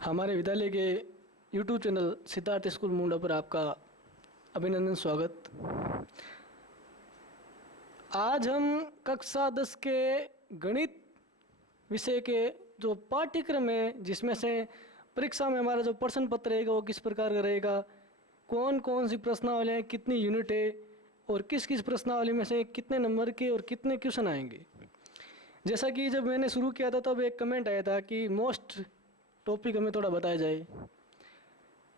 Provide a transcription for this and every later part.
हमारे विद्यालय के YouTube चैनल सिद्धार्थ स्कूल मुंडा पर आपका अभिनंदन स्वागत। आज हम कक्षा 10 के गणित विषय के जो पाठ्यक्रम है, जिसमें से परीक्षा में हमारा जो प्रश्न पत्र रहेगा वो किस प्रकार का रहेगा, कौन कौन सी प्रश्नावली है, कितनी यूनिट है और किस किस प्रश्नावली में से कितने नंबर के और कितने क्वेश्चन आएंगे। जैसा कि जब मैंने शुरू किया था तब एक कमेंट आया था कि मोस्ट टॉपिक हमें थोड़ा बताया जाए।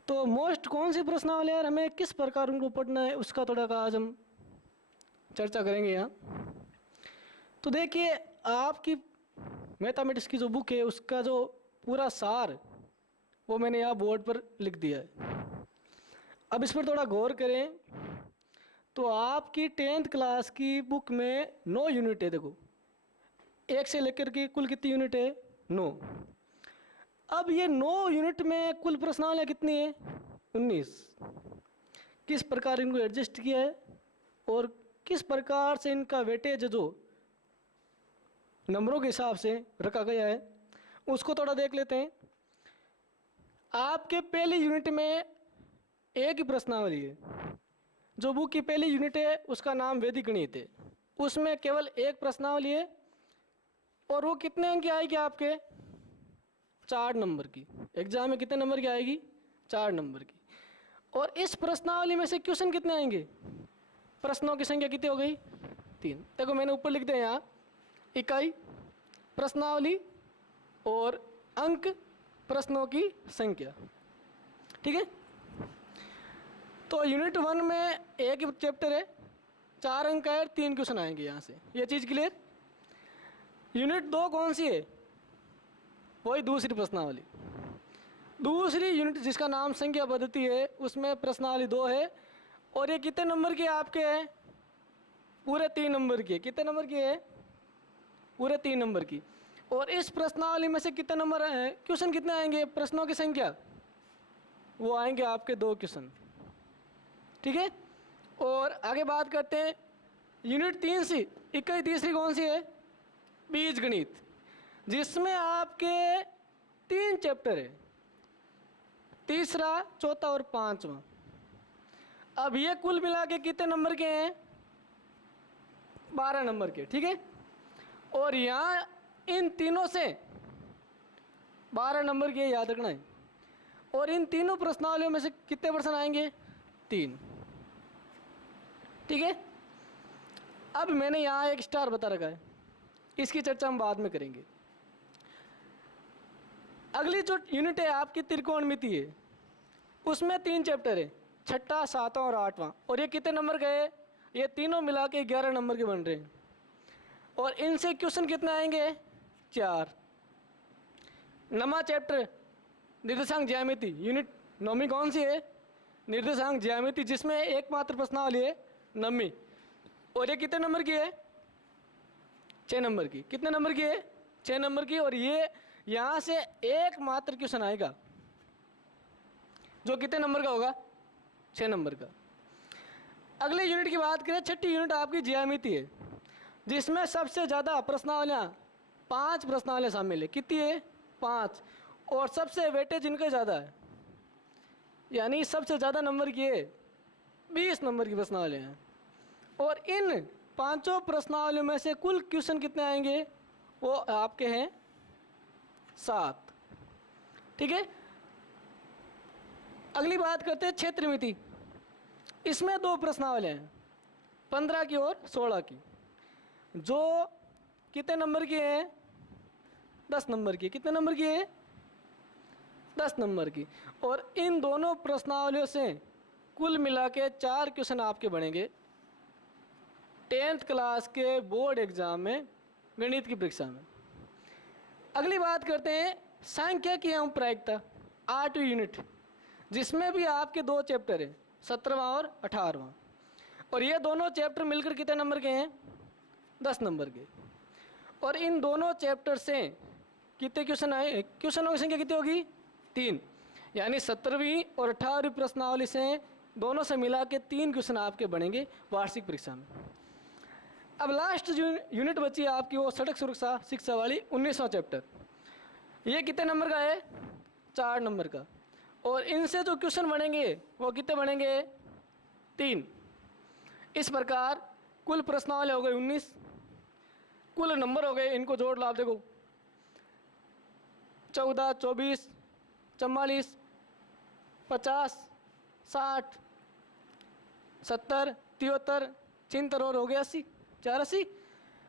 तो मोस्ट कौन सी प्रश्नावली है, हमें किस प्रकार उनको पढ़ना है, उसका थोड़ा का आज हम चर्चा करेंगे यहाँ। तो देखिए, आपकी मैथमेटिक्स की जो बुक है उसका जो पूरा सार वो मैंने यहाँ बोर्ड पर लिख दिया है। अब इस पर थोड़ा गौर करें तो आपकी 10th क्लास की बुक में 9 यूनिट है। देखो, 1 से लेकर के कुल कितनी यूनिट है? 9। अब ये 9 यूनिट में कुल प्रश्नावलियाँ कितनी है? 19। किस प्रकार इनको एडजस्ट किया है और किस प्रकार से इनका वेटेज जो नंबरों के हिसाब से रखा गया है उसको थोड़ा देख लेते हैं। आपके पहली यूनिट में एक ही प्रश्नावली है। जो बुक की पहली यूनिट है उसका नाम वैदिक गणित है। उसमें केवल एक प्रश्नावली है और वो कितने अंक की आएगी? आपके 4 नंबर की। एग्जाम में कितने नंबर की आएगी? 4 नंबर की। और इस प्रश्नावली में से क्वेश्चन कितने आएंगे? प्रश्नों की संख्या कितनी हो गई? 3। देखो, मैंने ऊपर लिख दिया यहाँ इकाई प्रश्नावली और अंक प्रश्नों की संख्या। ठीक है। तो यूनिट 1 में एक ही चैप्टर है, 4 अंक है, 3 क्वेश्चन आएंगे यहाँ से। ये चीज़ क्लियर? यूनिट 2 कौन सी है? वही दूसरी प्रश्नावली। दूसरी यूनिट जिसका नाम संख्या पद्धति है उसमें प्रश्नावली 2 है और ये कितने नंबर की आपके है? पूरे 3 नंबर की है। कितने नंबर की है? पूरे 3 नंबर की। और इस प्रश्नावली में से कितने नंबर हैं? क्वेश्चन कितने आएंगे? प्रश्नों की संख्या वो आएंगे आपके 2 क्वेश्चन। ठीक है। और आगे बात करते हैं यूनिट 3 से इकाई तीसरी कौन सी है? बीज गणित, जिसमें आपके 3 चैप्टर है, तीसरा, चौथा और 5वां। अब ये कुल मिला के कितने नंबर के हैं? 12 नंबर के। ठीक है। और यहाँ इन तीनों से 12 नंबर के याद रखना है। और इन तीनों प्रश्नावलियों में से कितने प्रश्न आएंगे? 3। ठीक है। अब मैंने यहाँ एक स्टार बता रखा है, इसकी चर्चा हम बाद में करेंगे। अगली जो यूनिट है आपकी त्रिकोणमिति है, उसमें 3 चैप्टर है, 6ठा, 7वां और 8वां। और ये कितने नंबर के? ये तीनों मिला के 11 नंबर के बन रहे हैं। और इनसे क्वेश्चन कितने आएंगे? 4। नवा चैप्टर निर्देशांक ज्यामिति, यूनिट 9वीं कौन सी है? निर्देशांक ज्यामिति, जिसमें एकमात्र प्रश्नावली है 9वीं। और ये कितने नंबर की है? 6 नंबर की। कितने नंबर की है? 6 नंबर की। और ये यहाँ से एकमात्र क्वेश्चन आएगा जो कितने नंबर का होगा? 6 नंबर का। अगले यूनिट की बात करें, 6ठी यूनिट आपकी ज्यामिति है, जिसमें सबसे ज़्यादा प्रश्नावलियाँ 5 प्रश्नावलियाँ शामिल है। कितनी है? 5। और सबसे वेटेज इनका ज़्यादा है, यानी सबसे ज़्यादा नंबर की है, 20 नंबर की प्रश्नावलियाँ हैं। और इन 5 प्रश्नावलियों में से कुल क्वेश्चन कितने आएंगे? वो आपके हैं 7। ठीक है। अगली बात करते हैं क्षेत्रमिति। इसमें 2 प्रश्नावलियाँ हैं, 15 की और 16 की, जो कितने नंबर की है? 10 नंबर की। कितने नंबर की है? 10 नंबर की। और इन दोनों प्रश्नावलियों से कुल मिला के 4 क्वेश्चन आपके बनेंगे 10th क्लास के बोर्ड एग्जाम में, गणित की परीक्षा में। अगली बात करते हैं सांख्यिकी एवं प्रायिकता, 8वीं यूनिट, जिसमें भी आपके 2 चैप्टर हैं, 17वां और 18वां। और ये दोनों चैप्टर मिलकर कितने नंबर के हैं? 10 नंबर के। और इन दोनों चैप्टर से कितने क्वेश्चन आए? क्वेश्चनों की संख्या कितनी होगी? 3। यानी 17वीं और 18वीं प्रश्नावली से दोनों से मिला के 3 क्वेश्चन आपके बनेंगे वार्षिक परीक्षा में। अब लास्ट जो यूनिट बची है आपकी वो सड़क सुरक्षा शिक्षा वाली 19वां चैप्टर। ये कितने नंबर का है? 4 नंबर का। और इनसे जो क्वेश्चन बनेंगे वो कितने बनेंगे? 3। इस प्रकार कुल प्रश्नावली हो गई 19, कुल नंबर हो गए, इनको जोड़ लो आप देखो, 14, 24, 44, 50, 60, 70, 73, 76 और हो गए 80, 480।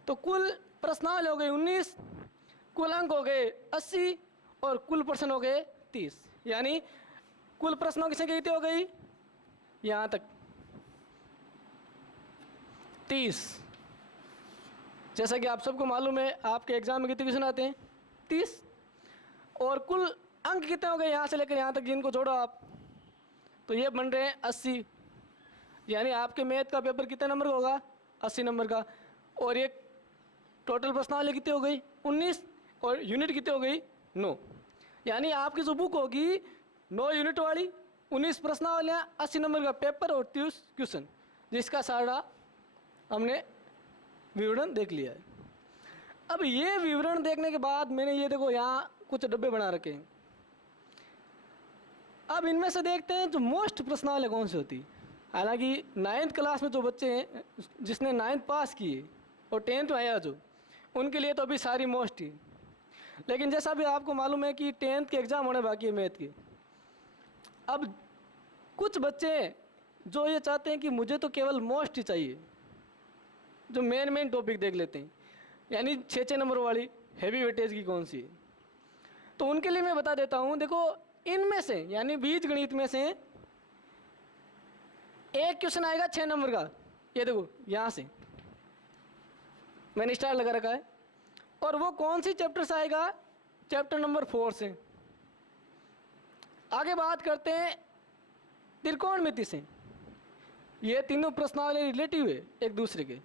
तो कुल प्रश्नावली हो गई 19, कुल अंक हो गए 80 और कुल प्रश्न हो गए 30। यानी कुल प्रश्नों की संख्या कितनी हो गई? यहाँ तक 30। जैसा कि आप सबको मालूम है, आपके एग्जाम में कितने क्वेश्चन आते हैं? 30। और कुल अंक कितने हो गए यहाँ से लेकर यहाँ तक, जिनको जोड़ो आप तो ये बन रहे हैं 80। यानी आपके मैथ का पेपर कितने नंबर का होगा? 80 नंबर का। और ये टोटल प्रश्नावली कितनी हो गई? 19। और यूनिट कितनी हो गई? 9। यानी आपकी जो बुक होगी 9 यूनिट वाली, 19 प्रश्नावलियाँ, 80 नंबर का पेपर और 30 क्वेश्चन, जिसका सारा हमने विवरण देख लिया है। अब ये विवरण देखने के बाद मैंने ये देखो यहाँ कुछ डब्बे बना रखे हैं। अब इनमें से देखते हैं जो मोस्ट प्रश्नावली कौन सी होती है। हालांकि 9th क्लास में जो बच्चे हैं, जिसने 9th पास किए और 10th में आया जो, उनके लिए तो अभी सारी मोस्ट ही। लेकिन जैसा भी आपको मालूम है कि 10th के एग्ज़ाम होने बाकी है मैथ के। अब कुछ बच्चे जो ये चाहते हैं कि मुझे तो केवल मोस्ट ही चाहिए, जो मेन टॉपिक देख लेते हैं, यानी 6 नंबर वाली हैवी वेटेज की कौन सी है। तो उनके लिए मैं बता देता हूँ, देखो इनमें से यानी बीज गणित में से एक क्वेश्चन आएगा 6 नंबर का। ये देखो यहाँ से मैंने स्टार लगा रखा है। और वो कौन सी चैप्टर से आएगा? चैप्टर नंबर 4 से। आगे बात करते हैं त्रिकोणमिति से। ये तीनों प्रश्नावली रिलेटिव है एक दूसरे के।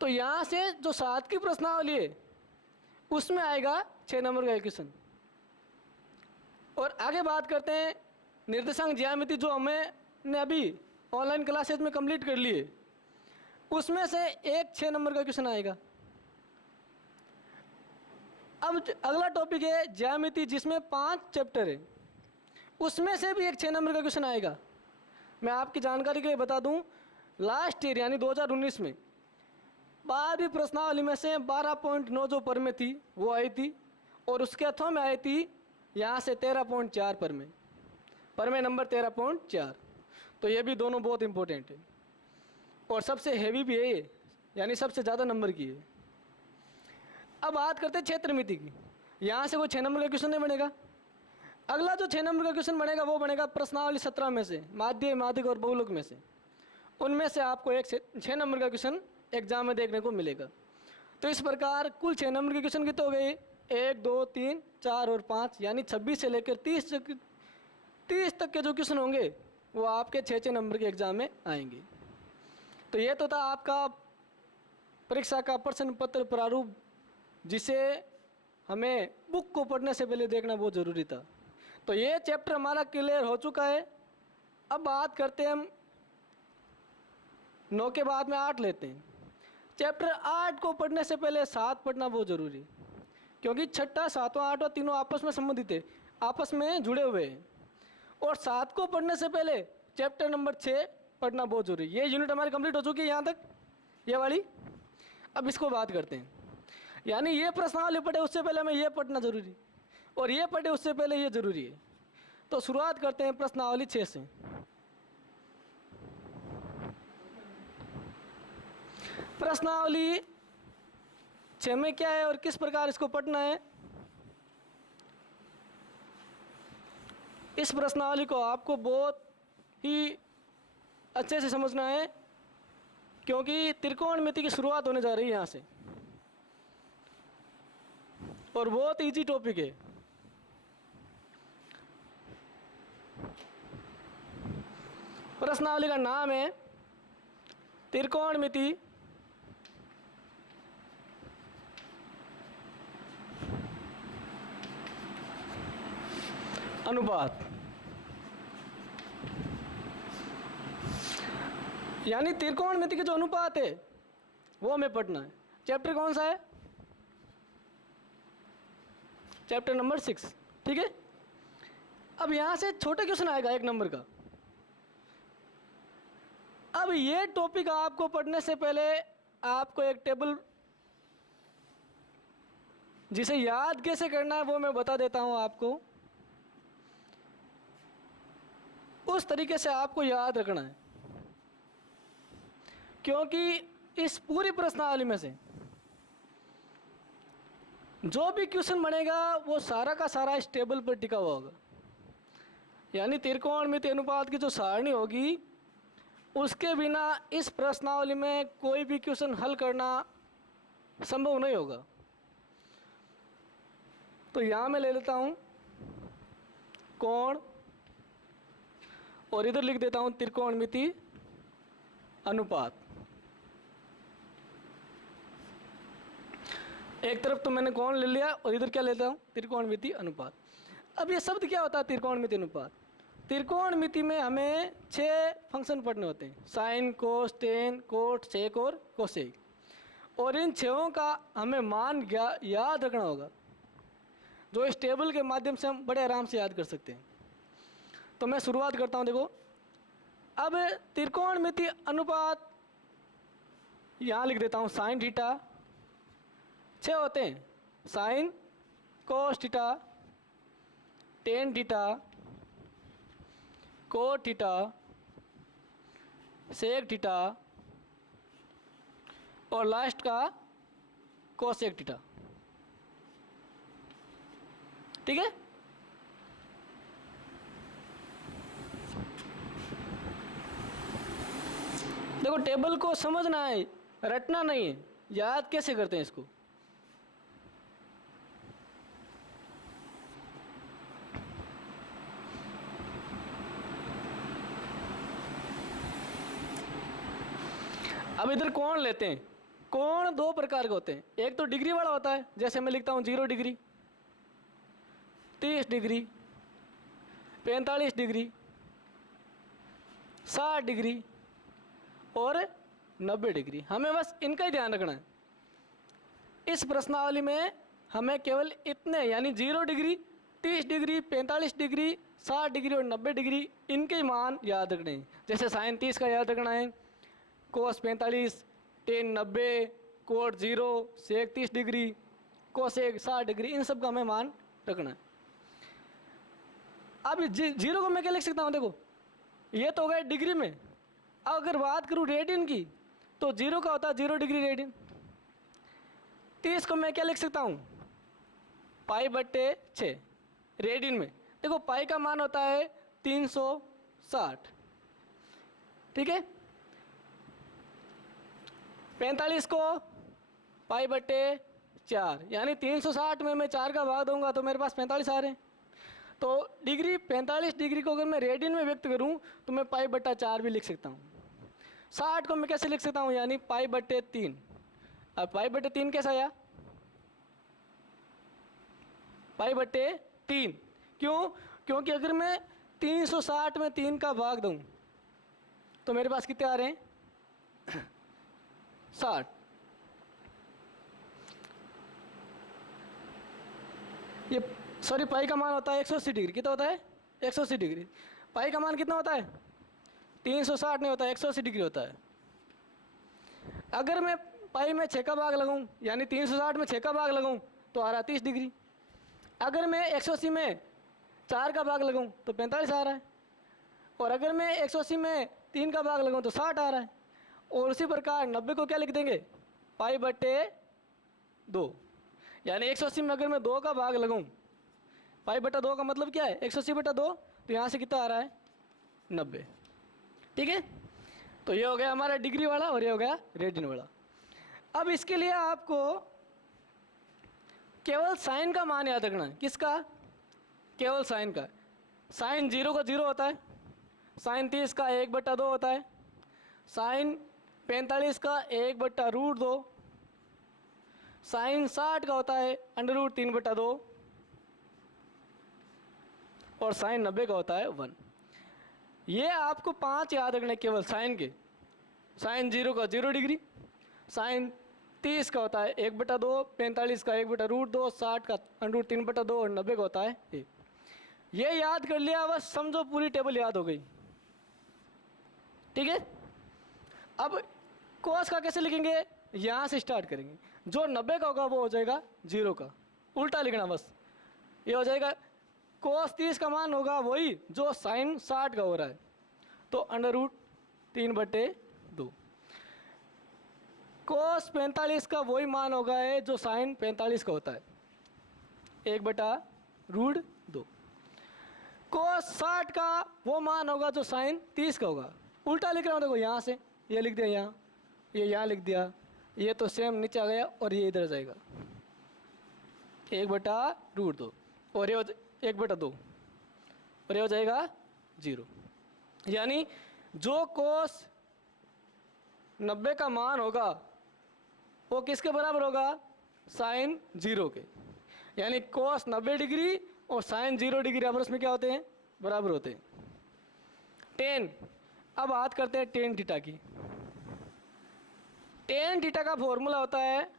तो यहाँ से जो 7 की प्रश्नावली है उसमें आएगा 6 नंबर का क्वेश्चन। और आगे बात करते हैं निर्देशांक ज्यामिति, जो हमने अभी ऑनलाइन क्लासेज में कंप्लीट कर लिए, उसमें से एक 6 नंबर का क्वेश्चन आएगा। अब अगला टॉपिक है ज्यामिति, जिसमें 5 चैप्टर है, उसमें से भी एक 6 नंबर का क्वेश्चन आएगा। मैं आपकी जानकारी के लिए बता दूं, लास्ट ईयर यानी 2019 में 12वीं प्रश्नावली में से 12.9 जो पर में थी वो आई थी, और उसके अथवा में आई थी यहाँ से 13.4 पर में नंबर 13.4। तो ये भी दोनों बहुत इंपॉर्टेंट है और सबसे हैवी भी है ये, यानी सबसे ज़्यादा नंबर की है। अब बात करते हैं क्षेत्रमिति की। यहाँ से कोई 6 नंबर का क्वेश्चन नहीं बनेगा। अगला जो 6 नंबर का क्वेश्चन बनेगा वो बनेगा प्रश्नावली 17 में से, माध्य, माध्यिक और बहुलक में से। उनमें से आपको एक 6 नंबर का क्वेश्चन एग्जाम में देखने को मिलेगा। तो इस प्रकार कुल 6 नंबर के क्वेश्चन कितने हो गए? 1, 2, 3, 4 और 5, यानी 26 से लेकर 30 तक के जो क्वेश्चन होंगे वो आपके 6 नंबर के एग्जाम में आएंगे। तो ये तो था आपका परीक्षा का प्रश्न पत्र प्रारूप, जिसे हमें बुक को पढ़ने से पहले देखना बहुत ज़रूरी था। तो ये चैप्टर हमारा क्लियर हो चुका है। अब बात करते हैं हम 9 के बाद में 8 लेते हैं। चैप्टर 8 को पढ़ने से पहले 7 पढ़ना बहुत ज़रूरी है, क्योंकि 6ठा, 7वां, 8वां तीनों आपस में संबंधित है, आपस में जुड़े हुए हैं। और 7 को पढ़ने से पहले चैप्टर नंबर 6 पढ़ना बहुत ज़रूरी है। ये यूनिट हमारी कंप्लीट हो चुकी है यहाँ तक, ये वाली। अब इसको बात करते हैं, यानी ये प्रश्नावली पढ़े उससे पहले हमें ये पढ़ना ज़रूरी, और ये पढ़े उससे पहले ये ज़रूरी है। तो शुरुआत करते हैं प्रश्नावली 6 से। प्रश्नावली 6 में क्या है और किस प्रकार इसको पढ़ना है, इस प्रश्नावली को आपको बहुत ही अच्छे से समझना है, क्योंकि त्रिकोणमिति की शुरुआत होने जा रही है यहाँ से, और बहुत इजी टॉपिक है। प्रश्नावली का नाम है त्रिकोणमिति अनुपात, यानी त्रिकोणमिति के जो अनुपात है वो हमें पढ़ना है। चैप्टर कौन सा है? चैप्टर नंबर 6, ठीक है। अब यहाँ से छोटा क्वेश्चन आएगा 1 नंबर का। अब ये टॉपिक आपको पढ़ने से पहले आपको एक टेबल जिसे याद कैसे करना है वो मैं बता देता हूँ आपको। उस तरीके से आपको याद रखना है, क्योंकि इस पूरी प्रश्नावली में से जो भी क्वेश्चन बनेगा वो सारा का सारा इस टेबल पर टिका हुआ होगा। यानी त्रिकोणमिति अनुपात की जो सारणी होगी उसके बिना इस प्रश्नावली में कोई भी क्वेश्चन हल करना संभव नहीं होगा। तो यहाँ मैं ले लेता हूँ कोण और इधर लिख देता हूँ त्रिकोणमिति अनुपात। एक तरफ तो मैंने कोण ले लिया और इधर क्या लेता हूँ, त्रिकोणमिति अनुपात। अब ये शब्द क्या होता है त्रिकोणमिति अनुपात? त्रिकोणमिति में हमें 6 फंक्शन पढ़ने होते हैं, साइन, कोस, टेन, कोट, सेक और कोसेक। और इन 6 का हमें मान याद रखना होगा, जो इस टेबल के माध्यम से हम बड़े आराम से याद कर सकते हैं। तो मैं शुरुआत करता हूँ। देखो, अब त्रिकोणमिति अनुपात यहाँ लिख देता हूँ साइन थीटा। 6 होते हैं, sine, cos theta, tan theta, cot theta, sec theta और लास्ट का कोसेक थीटा। ठीक है। देखो, टेबल को समझना है, रटना नहीं है। याद कैसे करते हैं इसको? अब इधर कोण लेते हैं। कोण 2 प्रकार के होते हैं। एक तो डिग्री वाला होता है, जैसे मैं लिखता हूँ 0 डिग्री, 30 डिग्री, 45 डिग्री, 60 डिग्री और 90 डिग्री। हमें बस इनका ही ध्यान रखना है। इस प्रश्नावली में हमें केवल इतने, यानी 0 डिग्री, 30 डिग्री, 45 डिग्री, 60 डिग्री और 90 डिग्री, इनके ही मान याद रखने हैं। जैसे साइन 30 का याद रखना है, कोस 45, टेन 90, कोट 0, सेक 30 डिग्री, कोसेक 60 डिग्री, इन सब का हमें मान रखना है। अब 0 को मैं क्या लिख सकता हूँ? देखो, ये तो हो गया डिग्री में। अब अगर बात करूँ रेडियन की, तो 0 का होता है 0 डिग्री रेडियन। 30 को मैं क्या लिख सकता हूँ? पाई/6 रेडियन में। देखो, पाई का मान होता है 360। ठीक है। 45 को पाई/4, यानी 360 में मैं 4 का भाग दूंगा तो मेरे पास 45 आ रहे हैं। तो डिग्री 45 डिग्री को अगर मैं रेडियन में व्यक्त करूं तो मैं पाई/4 भी लिख सकता हूं। 60 को मैं कैसे लिख सकता हूं? यानी पाई/3। अब पाई/3 कैसा आया? पाई/3। क्यों? क्योंकि अगर मैं 360 में 3 का भाग दूं तो मेरे पास कितने आ रहे हैं? 60। ये सॉरी, पाई का मान होता है 180 डिग्री। कितना होता है? 180 डिग्री। पाई का मान कितना होता है? 360 नहीं होता है, 180 डिग्री होता है। अगर मैं पाई में 6 का भाग लगाऊं, यानी 360 में 6 का भाग लगाऊं तो आ रहा है 30 डिग्री। अगर मैं 180 में 4 का भाग लगाऊं तो 45 आ रहा है। और अगर मैं 180 में 3 का भाग लगाऊं तो 60 आ रहा है। और उसी प्रकार 90 को क्या लिख देंगे? पाई/2। यानी 180 में अगर मैं 2 का भाग लगाऊं, पाई/2 का मतलब क्या है? 180/2। तो यहाँ से कितना आ रहा है? 90। ठीक है। तो ये हो गया हमारा डिग्री वाला और ये हो गया रेडियन वाला। अब इसके लिए आपको केवल साइन का मान याद रखना है। किसका? केवल साइन का। साइन 0 का 0 होता है, साइन 30 का 1/2 होता है, साइन 45 का 1/√2, साइन 60 का होता है √3/2 और साइन 90 का होता है 1। ये आपको 5 याद रखने केवल साइन के। साइन 0 का 0 डिग्री, साइन 30 का होता है 1/2, 45 का 1/√2, 60 का √3/2 और 90 का होता है 1। ये याद कर लिया बस, समझो पूरी टेबल याद हो गई। ठीक है, अब कोस का कैसे लिखेंगे, यहाँ से स्टार्ट करेंगे। जो 90 का होगा वो हो जाएगा 0 का, उल्टा लिखना बस। ये हो जाएगा कोस 30 का मान होगा वही जो साइन 60 का हो रहा है, तो √3/2। कोस 45 का वही मान होगा है जो साइन 45 का होता है, 1/√2। कोस 60 का वो मान होगा जो साइन 30 का होगा। उल्टा लिख रहा हूँ, देखो यहाँ से ये लिख दिया, यहाँ ये यहाँ लिख दिया, ये तो सेम नीचे आ गया और ये इधर जाएगा 1/√2 और ये 1/2 और ये हो जाएगा 0। यानी जो कोस 90 का मान होगा वो किसके बराबर होगा, साइन 0 के। यानी कोस 90 डिग्री और साइन 0 डिग्री आपस में क्या होते हैं, बराबर होते हैं। टेन, अब बात करते हैं टेन थीटा की। टेन थीटा का फॉर्मूला होता है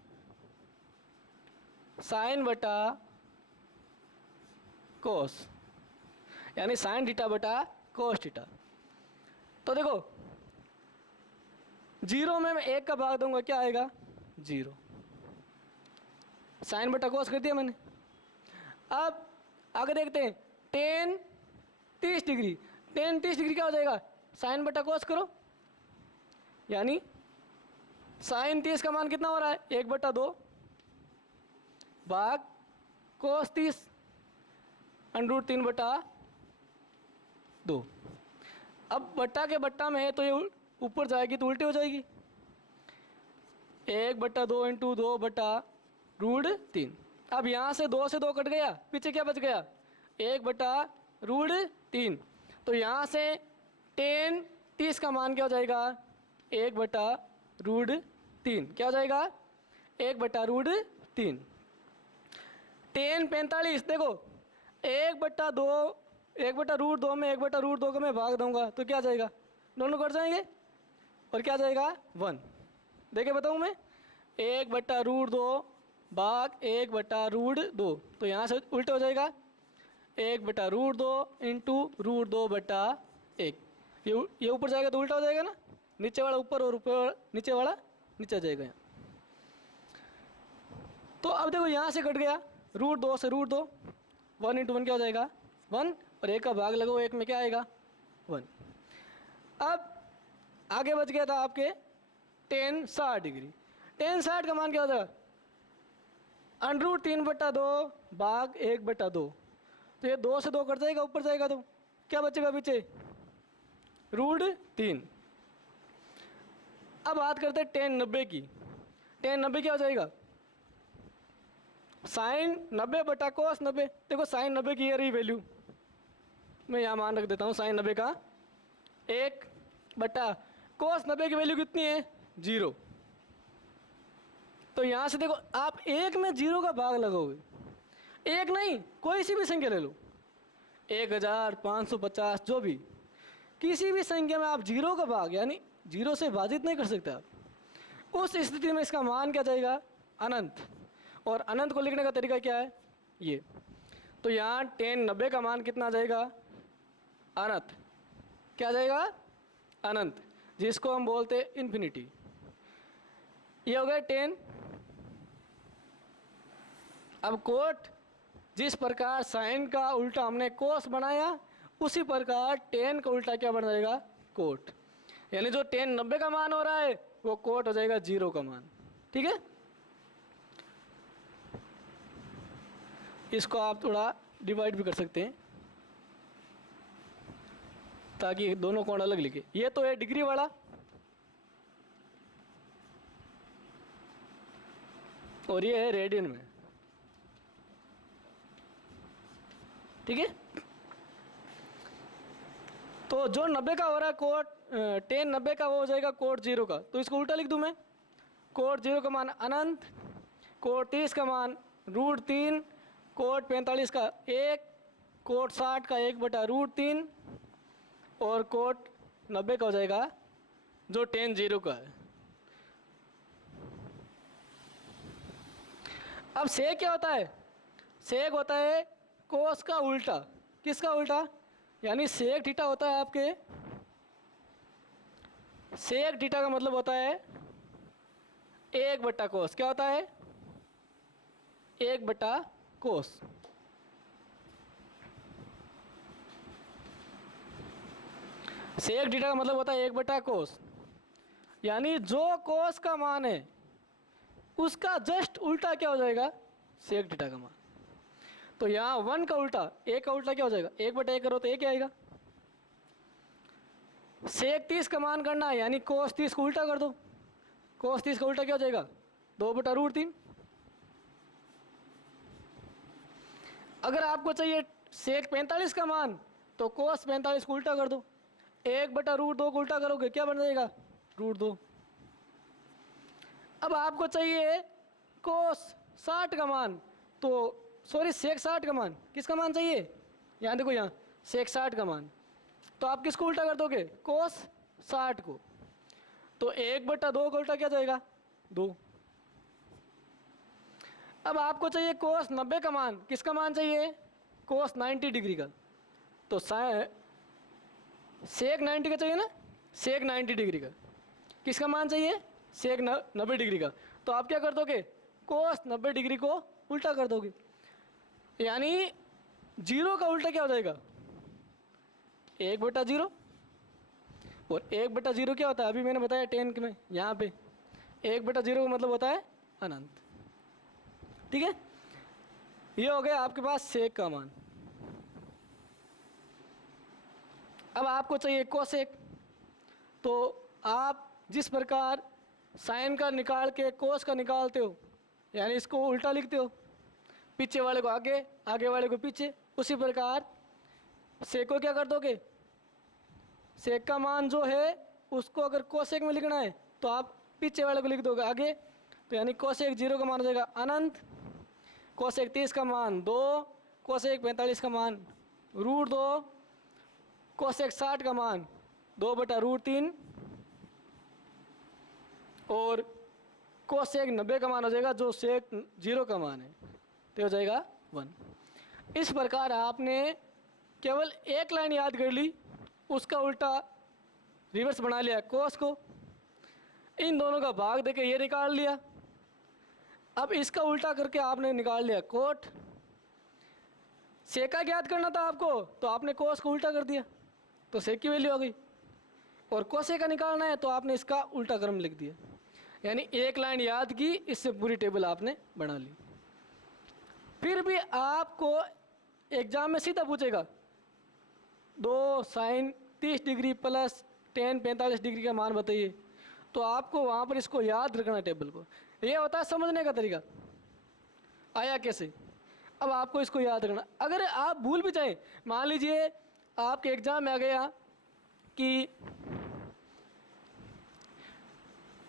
साइन बटा कोस, यानी साइन थीटा बटा कोस थीटा। तो देखो 0 में मैं 1 का भाग दूंगा, क्या आएगा 0। साइन बटा कोस कर दिया मैंने। अब आगे देखते हैं टेन 30 डिग्री, टेन 30 डिग्री क्या हो जाएगा, साइन बटा कोस करो, यानी साइन 30 का मान कितना हो रहा है, 1/2 भाग कोस 30 √3/2। अब बट्टा के बट्टा में है तो ये ऊपर जाएगी तो उल्टी हो जाएगी, 1/2 × 2/√3। अब यहाँ से 2 से 2 कट गया, पीछे क्या बच गया, 1/√3। तो यहाँ से टेन 30 का मान क्या हो जाएगा, 1/√3 क्या हो जाएगा, 1/√3। टेन 45 देखो 1/2 1/√2 में 1/√2 का मैं भाग दूंगा तो क्या जाएगा, दोनों कट जाएंगे और क्या जाएगा 1। देखे बताऊँ मैं, 1/√2 भाग 1/√2, तो यहाँ से उल्टा हो जाएगा 1/√2 × √2/1। ये ऊपर जाएगा तो उल्टा हो जाएगा ना, नीचे वाला ऊपर और ऊपर नीचे वाला नीचे जाएगा यहाँ। तो अब देखो यहाँ से कट गया, √2 से √2, 1 × 1 क्या हो जाएगा 1, और 1 का भाग लगाओ 1 में क्या आएगा 1। अब आगे बच गया था आपके टेन 60 डिग्री, टेन 60 का मान क्या हो जाएगा, √3/2 भाग 1/2। तो ये 2 से 2 कट जाएगा, ऊपर जाएगा तो क्या बचेगा पीछे, √3। अब बात करते हैं टेन 90 की। टेन 90 क्या हो जाएगा, साइन 90 बटा कोस 90। देखो साइन 90 की ये रही वैल्यू, मैं यहाँ मान रख देता हूँ, साइन 90 का 1 बटा कोस 90 की वैल्यू कितनी है 0। तो यहाँ से देखो आप 1 में 0 का भाग लगाओगे, 1 नहीं कोई सी भी संख्या ले लो, 1550 जो भी, किसी भी संख्या में आप 0 का भाग यानी 0 से विभाजित नहीं कर सकते आप। उस स्थिति में इसका मान क्या जाएगा, अनंत। और अनंत को लिखने का तरीका क्या है, ये। तो यहाँ टेन 90 का मान कितना आ जाएगा, अनंत। क्या जाएगा, अनंत, जिसको हम बोलते हैं इन्फिनिटी। ये हो गए टेन। अब कोट, जिस प्रकार साइन का उल्टा हमने कोस बनाया, उसी प्रकार टेन का उल्टा क्या बन जाएगा, कोट। यानी जो टेन 90 का मान हो रहा है वो कोट हो जाएगा 0 का मान। ठीक है, इसको आप थोड़ा डिवाइड भी कर सकते हैं ताकि दोनों कोण अलग लिखे। ये तो है डिग्री वाला, और ये है रेडियन में। ठीक है, तो जो 90 का हो रहा है कोट, टेन 90 का वो हो जाएगा कोट 0 का। तो इसको उल्टा लिख दूं मैं, कोट 0 का मान अनंत, कोट 30 का मान √3, कोट 45 का 1, कोट 60 का 1/√3 और कोट 90 का हो जाएगा जो टेन 0 का है। अब सेक क्या होता है, सेक होता है कोस का उल्टा। किसका उल्टा, यानी सेक थीटा होता है आपके, सेक थीटा का मतलब होता है 1/cos। क्या होता है? 1/cos। सेक थीटा का मतलब होता है 1/cos, यानी जो cos का मान है उसका जस्ट उल्टा क्या हो जाएगा? सेक थीटा का मान। तो यहाँ 1 का उल्टा, a का उल्टा क्या हो जाएगा? 1/a करो तो a क्या आएगा? सेक 30 का मान करना है, यानी cos 30 को उल्टा कर दो। cos 30 का उल्टा क्या हो जाएगा? 2/√3। अगर आपको चाहिए सेक 45 का मान, तो cos 45 को उल्टा कर दो। 1/√2 को उल्टा करोगे क्या बन जाएगा? √2। अब आपको चाहिए cos 60 का मान, तो सॉरी सेक 60 का मान, किसका मान चाहिए? यहाँ देखो, यहाँ सेक 60 का मान, तो आप किसको उल्टा कर दोगे? cos 60 को। तो 1/2 का उल्टा क्या जाएगा? 2। अब आपको चाहिए cos 90 का मान, किसका मान चाहिए? cos 90 डिग्री का। तो सेक 90 का चाहिए ना, सेक 90 डिग्री का। किसका मान चाहिए? सेक 90 डिग्री का। तो आप क्या कर दोगे? cos 90 डिग्री को उल्टा कर दोगे, यानी 0 का उल्टा क्या हो जाएगा? 1/0। और 1/0 क्या होता है? अभी मैंने बताया 10 में, यहाँ पे 1/0 का मतलब होता है अनंत। ठीक है, ये हो गया आपके पास सेक का मान। अब आपको चाहिए कोसेक, तो आप जिस प्रकार साइन का निकाल के कोस का निकालते हो, यानी इसको उल्टा लिखते हो, पीछे वाले को आगे, आगे वाले को पीछे, उसी प्रकार सेक को क्या कर दोगे? सेक का मान जो है उसको अगर कोसेक में लिखना है तो आप पीछे वाले को लिख दोगे आगे, तो यानी कोसेक 0 का मान हो जाएगा अनंत, कोसेक 30 का मान 2, कोसेक 45 का मान √2, कोसेक 60 का मान 2/√3, और कोसेक 90 का मान हो जाएगा जो सेक 0 का मान है, तो हो जाएगा 1। इस प्रकार आपने केवल एक लाइन याद कर ली, उसका उल्टा रिवर्स बना लिया कोस को, इन दोनों का भाग देके ये निकाल लिया। अब इसका उल्टा करके आपने निकाल लिया कोट। सेका ज्ञात करना था आपको, तो आपने कोस को उल्टा कर दिया, तो सेक की वैल्यू आ गई। और कोसे का निकालना है तो आपने इसका उल्टा क्रम लिख दिया, यानी एक लाइन याद की, इससे पूरी टेबल आपने बना ली। फिर भी आपको एग्जाम में सीधा पूछेगा 2 sine 30 degree plus tan 45 degree का मान बताइए, तो आपको वहाँ पर इसको याद रखना टेबल को। ये होता है समझने का तरीका, आया कैसे। अब आपको इसको याद रखना। अगर आप भूल भी जाएं, मान लीजिए आपके एग्जाम में आ गया कि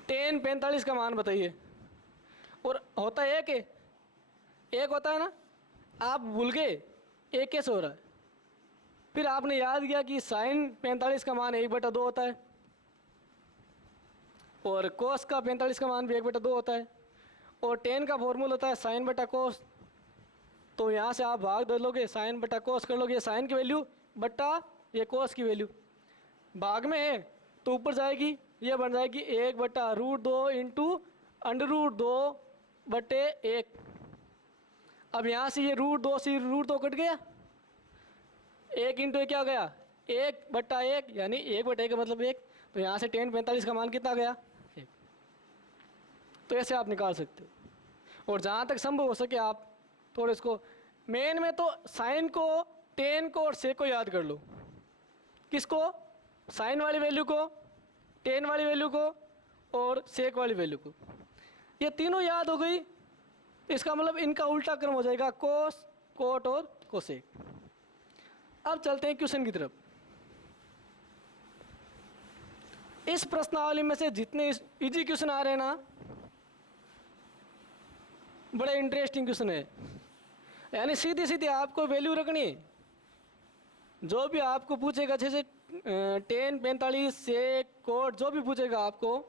tan 45 का मान बताइए, और होता है एक होता है ना, आप भूल गए एक कैसे हो रहा है, फिर आपने याद किया कि साइन 45 का मान 1/2 होता है, और कोस का 45 का मान भी 1/2 होता है, और tan का फॉर्मूला होता है साइन बटा कोस। तो यहाँ से आप भाग दे लोगे, साइन बटा कोस कर लोगे, साइन की वैल्यू बटा ये कोस की वैल्यू, भाग में है तो ऊपर जाएगी, ये बन जाएगी 1/√2 इंटू √2/1। अब यहाँ से ये √2 से √2 कट गया, 1 इंटू क्या हो गया? 1/1, यानी 1/1 का मतलब 1। तो यहाँ से tan 45 का मान कितना गया? 1। तो ऐसे आप निकाल सकते हो। और जहाँ तक संभव हो सके आप थोड़े इसको, मेन में तो साइन को, tan को और सेक को याद कर लो। किसको? साइन वाली वैल्यू को, tan वाली वैल्यू को, और सेक वाली वैल्यू को। ये तीनों याद हो गई, इसका मतलब इनका उल्टा क्रम हो जाएगा कोस, कोट और कोसेक। अब चलते हैं क्वेश्चन की तरफ। इस प्रश्नावली में से जितने इजी क्वेश्चन आ रहे हैं ना, बड़े इंटरेस्टिंग क्वेश्चन है, यानी सीधी सीधी आपको वैल्यू रखनी है। जो भी आपको पूछेगा, जैसे tan 45 सेक कोट जो भी पूछेगा आपको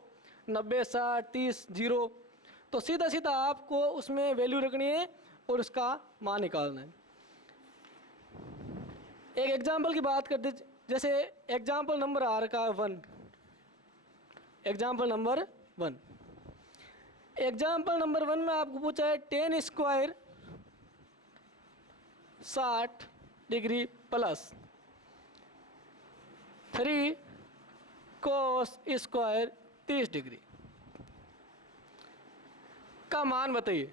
90 60 30 0, तो सीधा सीधा आपको उसमें वैल्यू रखनी है और उसका मान निकालना है। एक एग्जाम्पल की बात करते, जैसे एग्जाम्पल नंबर आ रखा है 1, एग्जाम्पल नंबर 1। एग्जाम्पल नंबर 1 में आपको पूछा है 10 स्क्वायर 60 डिग्री प्लस 3 कोस स्क्वायर 30 डिग्री का मान बताइए,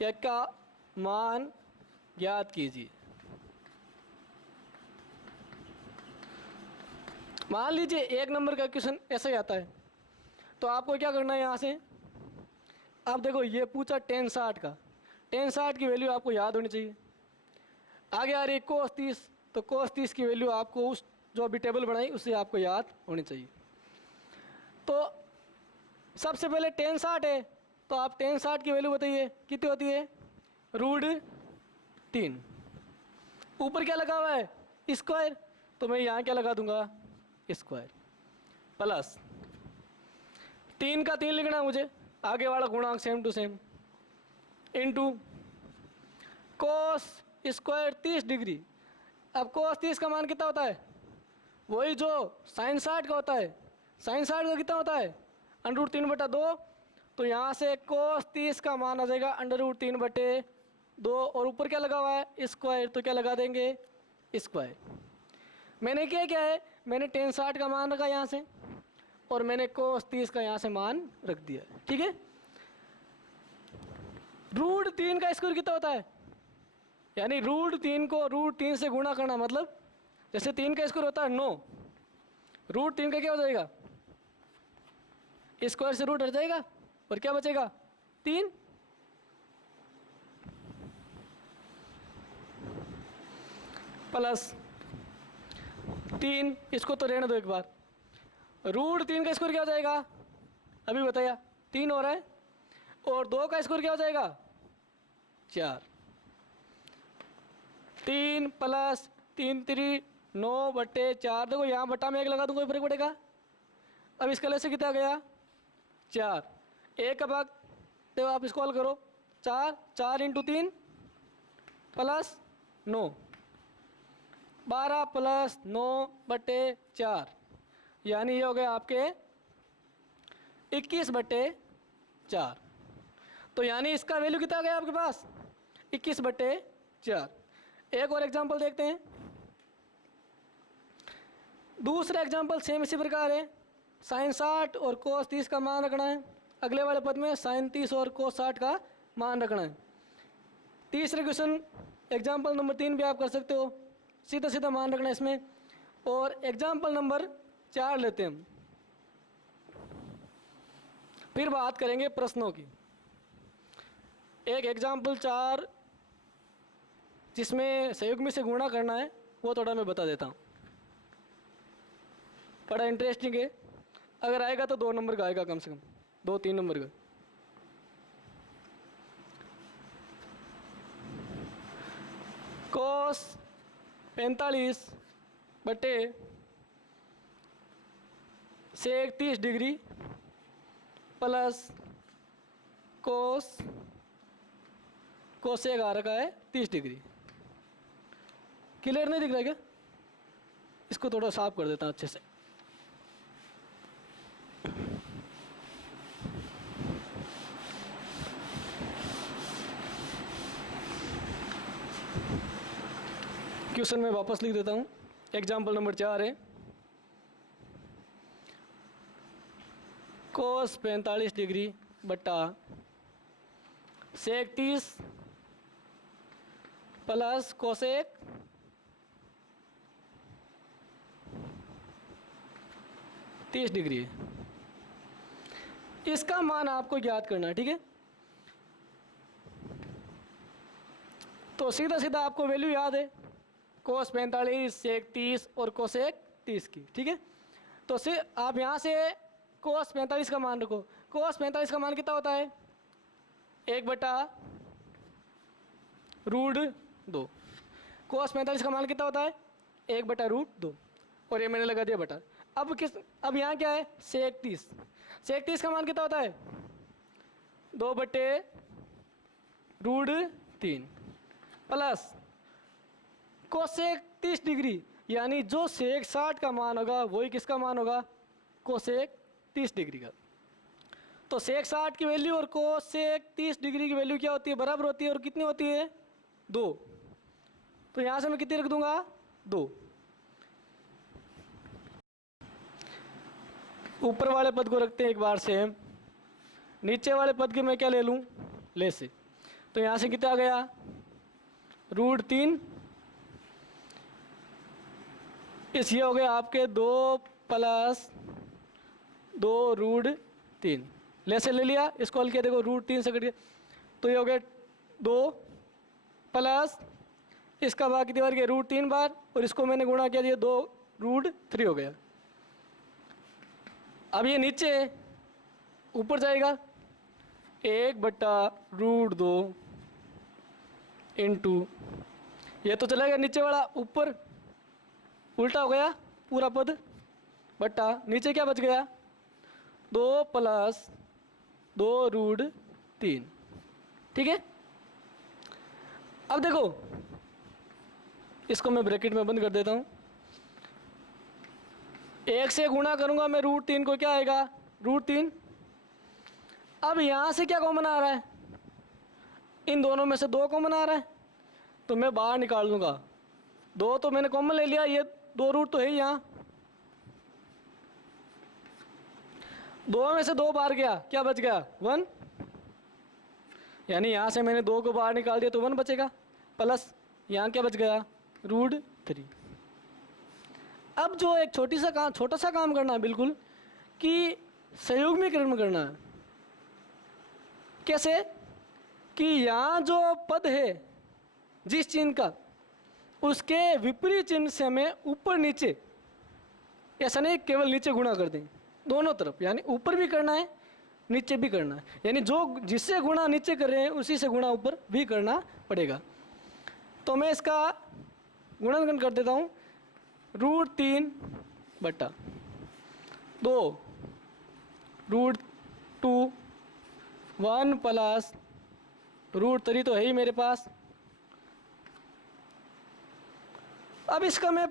या का मान ज्ञात कीजिए। मान लीजिए एक नंबर का क्वेश्चन ऐसा ही आता है, तो आपको क्या करना है, यहाँ से आप देखो ये पूछा 10 60 का, 10 60 की वैल्यू आपको याद होनी चाहिए। आगे आ रही है कोस 30, तो कोस 30 की वैल्यू आपको उस जो अभी टेबल बनाई उससे आपको याद होनी चाहिए। तो सबसे पहले 10 60 है, तो आप 10 60 की वैल्यू बताइए कितनी होती है, √3। ऊपर क्या लगा हुआ है स्क्वायर, तो मैं यहाँ क्या लगा दूंगा स्क्वायर, प्लस 3 का 3 लिखना है मुझे, आगे वाला गुणांक same to same, into cos square 30 degree. अब कोस 30 का मान कितना होता है, वही जो साइन 60 का होता है, साइन 60 का कितना होता है √3/2। तो यहाँ से कोस 30 का मान आ जाएगा √3/2, और ऊपर क्या लगा हुआ है स्क्वायर, तो क्या लगा देंगे स्क्वायर। मैंने क्या है, मैंने 10 60 का मान रखा यहाँ से, और मैंने कोस 30 का यहाँ से मान रख दिया, ठीक है। √3 का स्क्वायर कितना होता है, यानी √3 को √3 से गुणा करना, मतलब जैसे 3 का स्क्वायर होता है 9, √3 का क्या हो जाएगा, स्क्वायर से रूट हट जाएगा और क्या बचेगा 3। प्लस 3, इसको तो रहने दो एक बार, √3 का स्क्वायर क्या हो जाएगा, अभी बताया 3 हो रहा है, और 2 का स्क्वायर क्या हो जाएगा 4। 3 प्लस 3 3 9/4, देखो यहाँ बट्टा में 1 लगा दूँ कोई फर्क पड़ेगा। अब इसका ले से कितना गया 4, 1 का भाग देखो आप इसको हल करो, 4 4 × 3 प्लस 9, 12 प्लस 9/4, यानी ये हो गया आपके 21/4। तो यानी इसका वैल्यू कितना आ गया आपके पास 21/4। एक और एग्जांपल देखते हैं, दूसरा एग्जांपल सेम इसी प्रकार है, साइन 60 और कोस 30 का मान रखना है, अगले वाले पद में साइन 30 और कोस 60 का मान रखना है। तीसरे क्वेश्चन एग्जांपल नंबर 3 भी आप कर सकते हो, सीधा सीधा मान रखना है इसमें। और एग्जांपल नंबर 4 लेते हैं हम, फिर बात करेंगे प्रश्नों की। एक एग्जांपल 4 जिसमें संयुग्मी से गुणा करना है, वो थोड़ा मैं बता देता हूँ, बड़ा इंटरेस्टिंग है। अगर आएगा तो 2 नंबर का आएगा, कम से कम 2-3 नंबर का। कोस 45/31 डिग्री प्लस कोसेक आ रखा है 30 डिग्री। क्लियर नहीं दिख रहा क्या, इसको थोड़ा साफ कर देता हूँ अच्छे से। क्वेश्चन में वापस लिख देता हूँ, एग्जाम्पल नंबर 4 है, कोस 45 डिग्री बट्टा सेक 30 प्लस कोसेक 30 डिग्री है। इसका मान आपको ज्ञात करना है, ठीक है। तो सीधा सीधा आपको वैल्यू याद है, कोस 45 सेक 30 और कोसेक 30 की, ठीक है। तो सिर्फ आप यहाँ से कोस 45 का मान रखो, कोस 45 का मान कितना होता है 1/√2। कोस 45 का मान कितना होता है 1/√2, और ये मैंने लगा दिया बटा। अब यहाँ क्या है सेक 30, सेक 30 का मान कितना होता है 2/√3 प्लस कोसेक 30 डिग्री, यानी जो सेक 60 का मान होगा वही किसका मान होगा, कोसेक 30 डिग्री का। तो सेक 60 की वैल्यू और कोसेक 30 डिग्री की वैल्यू क्या होती है, बराबर होती है, और कितनी होती है, 2। तो यहाँ से मैं कितनी रख दूंगा, 2। ऊपर वाले पद को रखते हैं एक बार सेम, नीचे वाले पद के मैं क्या ले लूँ, ले से। तो यहाँ से कितना आ गया, √3, इस ये हो गया आपके 2 + 2 √3, ले से ले लिया, इसको हल किया, देखो √3 से कट गया, तो ये हो गया 2 प्लस इसका भाग कितनी बार किया, √3 बार, और इसको मैंने गुणा किया, ये 2 √3 हो गया। अब ये नीचे ऊपर जाएगा, 1/√2 इंटू, ये तो चला गया नीचे वाला, ऊपर उल्टा हो गया पूरा पद, बट्टा नीचे क्या बच गया, 2 + 2 √3। ठीक है, अब देखो इसको मैं ब्रैकेट में बंद कर देता हूँ, 1 से गुणा करूँगा मैं √3 को, क्या आएगा, √3। अब यहाँ से क्या कॉमन आ रहा है, इन दोनों में से 2 कॉमन आ रहा है, तो मैं बाहर निकाल लूँगा, 2 तो मैंने कॉमन ले लिया, ये 2 रूट तो है ही यहाँ, 2 में से 2 बाहर गया, क्या बच गया, 1, यानी यहाँ से मैंने 2 को बाहर निकाल दिया तो 1 बचेगा, प्लस यहाँ क्या बच गया, √3। अब जो एक छोटा सा काम करना है बिल्कुल, कि संयुग्मीकरण करना है। कैसे, कि यहाँ जो पद है जिस चिन्ह का, उसके विपरीत चिन्ह से हमें ऊपर नीचे, ऐसा नहीं केवल नीचे गुणा कर दें, दोनों तरफ, यानी ऊपर भी करना है नीचे भी करना है, यानी जो जिससे गुणा नीचे कर रहे हैं उसी से गुणा ऊपर भी करना पड़ेगा। तो मैं इसका गुणनखंड कर देता हूँ, √3/2 √2 1 + √3 तो है ही मेरे पास। अब इसका मैं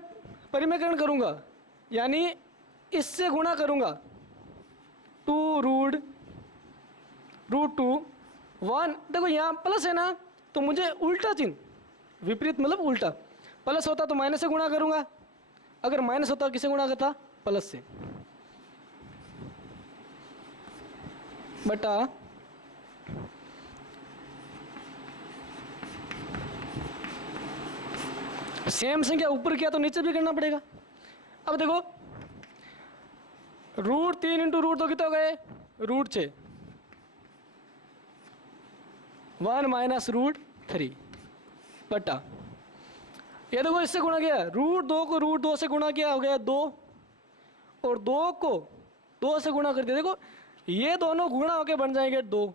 परिमेयकरण करूँगा, यानी इससे गुणा करूँगा, 2 √2 1, देखो यहाँ प्लस है ना, तो मुझे उल्टा चिन्ह, विपरीत मतलब उल्टा, प्लस होता तो माइनस से गुणा करूँगा, अगर माइनस होता किसे गुणा करता, प्लस से, बटा सेम से क्या ऊपर किया तो नीचे भी करना पड़ेगा। अब देखो √3 × √2 कितने हो गए, √6, 1 - √3 बटा, ये देखो इससे गुणा किया, √2 को √2 से गुणा किया, हो गया 2, और 2 को 2 से गुणा कर दिया, देखो ये दोनों गुणा होके बन जाएंगे 2,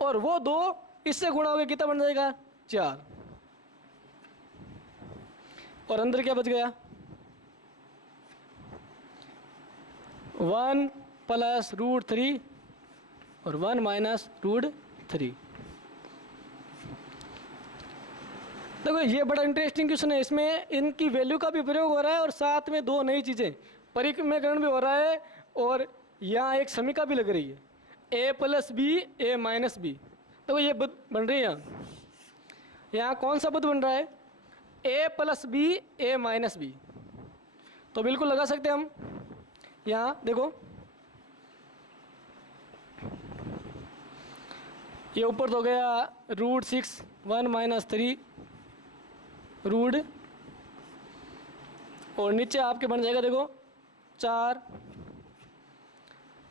और वो 2 इससे गुणा होके कितना बन जाएगा, 4, और अंदर क्या बच गया, 1 + √3 और 1 - √3। देखो ये बड़ा इंटरेस्टिंग क्वेश्चन है, इसमें इनकी वैल्यू का भी प्रयोग हो रहा है और साथ में 2 नई चीज़ें, परिमेयकरण भी हो रहा है, और यहाँ एक समीका भी लग रही है, a + b a - b। देखो ये पद बन रही है, यहाँ कौन सा पद बन रहा है, a + b a - b, तो बिल्कुल लगा सकते हैं हम। यहाँ देखो ये ऊपर तो गया √6 1 - 3 √, और नीचे आपके बन जाएगा देखो 4,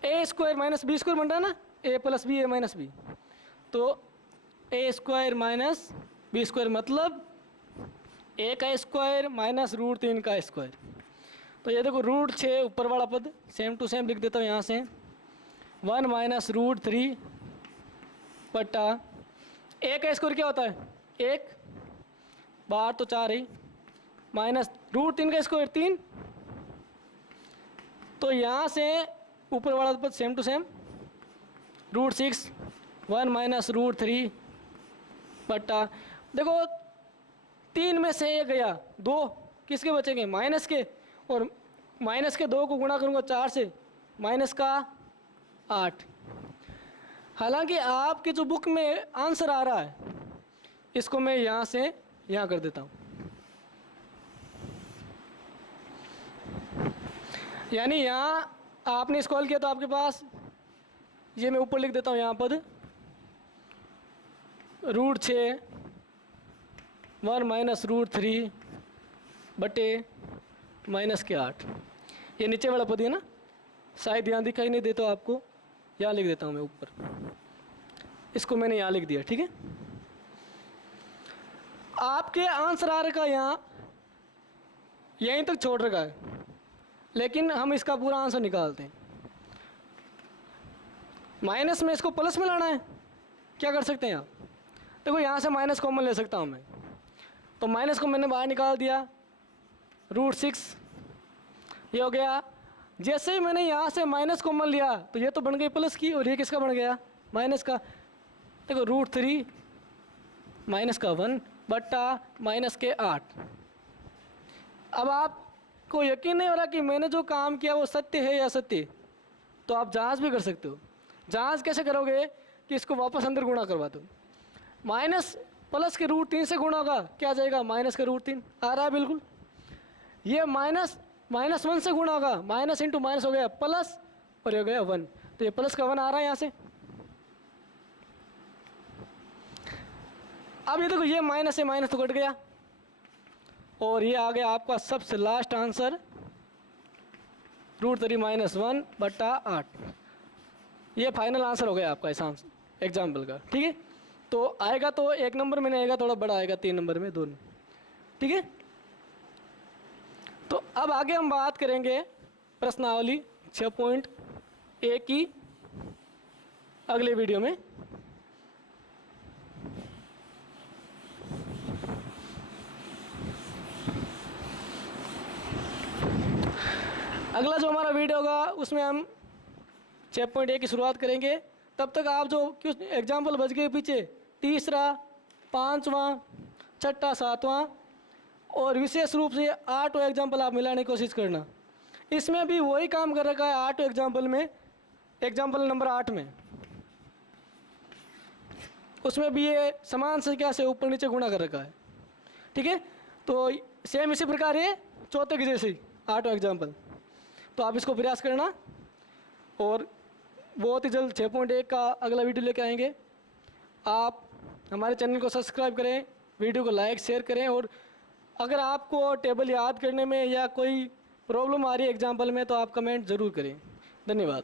a² - b² बन रहा है ना, a + b a - b, तो a² - b² मतलब a का स्क्वायर माइनस √3 का स्क्वायर। तो ये देखो √6 ऊपर वाला पद सेम टू सेम लिख देता हूँ यहाँ से, 1 - √3 बटा, a का स्क्वायर क्या होता है, 1, बाहर तो 4 ही, माइनस √3 का स्क्वायर 3, तो यहाँ से ऊपर वाला पद सेम टू सेम, √6 1 - √3 बटा, देखो 3 में से 1 गया, 2 किसके बचेंगे? माइनस के, और माइनस के 2 को गुणा करूँगा 4 से, माइनस का 8। हालांकि आपकी जो बुक में आंसर आ रहा है, इसको मैं यहाँ से यहाँ कर देता हूँ, यानी यहाँ आपने स्क्रॉल किया तो आपके पास ये मैं ऊपर लिख देता हूँ यहाँ पर √6 1 माइनस √3 बटे माइनस के 8। ये नीचे वाला पद है ना, शायद यहाँ दिखाई नहीं देता आपको, यहाँ लिख देता हूँ मैं ऊपर, इसको मैंने यहाँ लिख दिया, ठीक है। आपके आंसर आ रखा यहाँ, यहीं तक छोड़ रखा है, लेकिन हम इसका पूरा आंसर निकालते हैं। माइनस में इसको प्लस में लाना है, क्या कर सकते हैं आप? देखो यहाँ से माइनस कॉमन ले सकता हूँ मैं, तो माइनस को मैंने बाहर निकाल दिया, √6 ये हो गया। जैसे ही मैंने यहाँ से माइनस कॉमन लिया तो ये तो बन गई प्लस की, और ये किसका बन गया? माइनस का। देखो √3 माइनस का 1 बट्टा माइनस के 8। अब आपको यकीन नहीं हो रहा कि मैंने जो काम किया वो सत्य है या असत्य, तो आप जांच भी कर सकते हो। जांच कैसे करोगे कि इसको वापस अंदर गुणा करवा दो, माइनस प्लस के √3 से गुणा होगा, क्या आ जाएगा? माइनस का √3 आ रहा है बिल्कुल। ये -1 से गुणा होगा, माइनस इंटू माइनस हो गया प्लस, और ये हो गया 1, तो ये प्लस का 1 आ रहा है यहाँ से। अब ये देखो ये माइनस से माइनस तो कट गया, और ये आ गया आपका सबसे लास्ट आंसर √3 - 1 बट्टा 8। ये फाइनल आंसर हो गया आपका इस आंसर एग्जाम्पल का, ठीक है। तो आएगा तो 1 नंबर में नहीं आएगा, थोड़ा बड़ा आएगा 3 नंबर में, दोनों, ठीक है। तो अब आगे हम बात करेंगे प्रश्नावली 6.1 की अगले वीडियो में। अगला जो हमारा वीडियो होगा उसमें हम 6.1 की शुरुआत करेंगे। तब तक आप जो कुछ एग्जाम्पल बच गए पीछे, तीसरा, 5वां, 6ठा, 7वां और विशेष रूप से 8वां एग्जाम्पल आप मिलाने की कोशिश करना। इसमें भी वही काम कर रखा है 8वें एग्जाम्पल में, एग्जाम्पल नंबर 8 में, उसमें भी ये समान संख्या से ऊपर नीचे गुणा कर रखा है, ठीक है। तो सेम इसी प्रकार ये चौथे के जैसे 8वां एग्जाम्पल। तो आप इसको प्रयास करना, और बहुत ही जल्द 6.1 का अगला वीडियो लेके आएंगे। आप हमारे चैनल को सब्सक्राइब करें, वीडियो को लाइक शेयर करें, और अगर आपको टेबल याद करने में या कोई प्रॉब्लम आ रही है एग्जाम्पल में तो आप कमेंट ज़रूर करें। धन्यवाद।